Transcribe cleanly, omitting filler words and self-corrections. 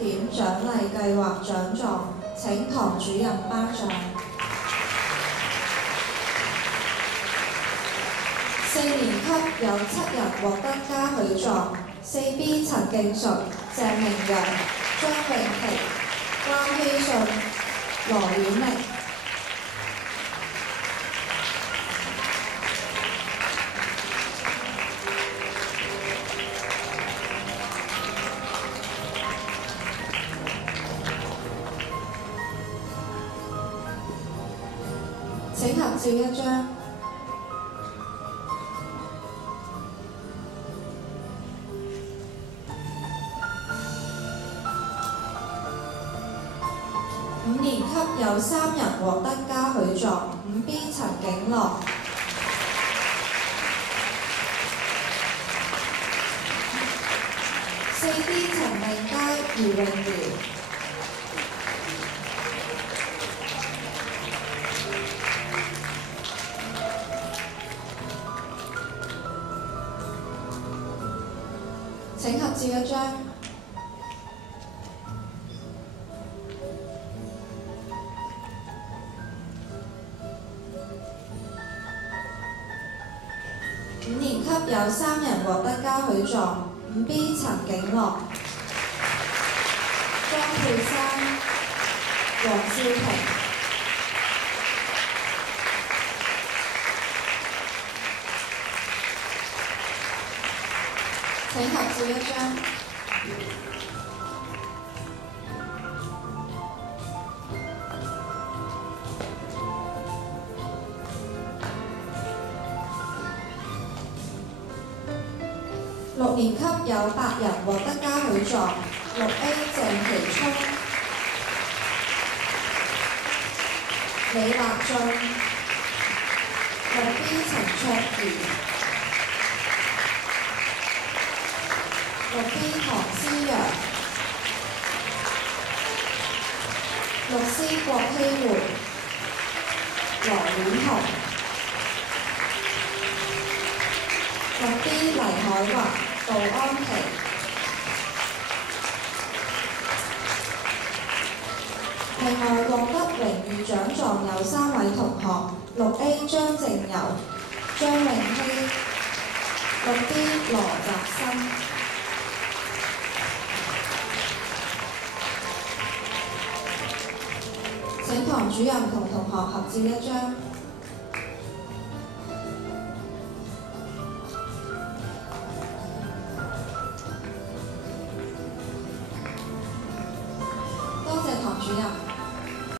點獎勵計劃獎狀，請堂主任頒獎。4年級有7人獲得嘉許狀，4B 陳敬純、鄭明陽、張永琪、關希信、羅婉玲。請合照一張。5年級有3人獲得嘉許狀，5B 陳景樂、4D 陳明佳、余詠瑤。請合照一張。5年級有3人獲得嘉許狀，5B 陳景樂、莊佩珊、黃少平。請合照一張。6年級有8人獲得嘉許狀，6A 鄭其聰、李立俊、6B 陳卓儀、6B 唐思陽、6C 郭希媛、羅婉紅、6B 黎海華、杜安琪。另外獲得榮譽獎狀有3位同學，6A 張靜柔、張永熙、6B 羅澤新。請堂主任同同學合照一張。多謝堂主任。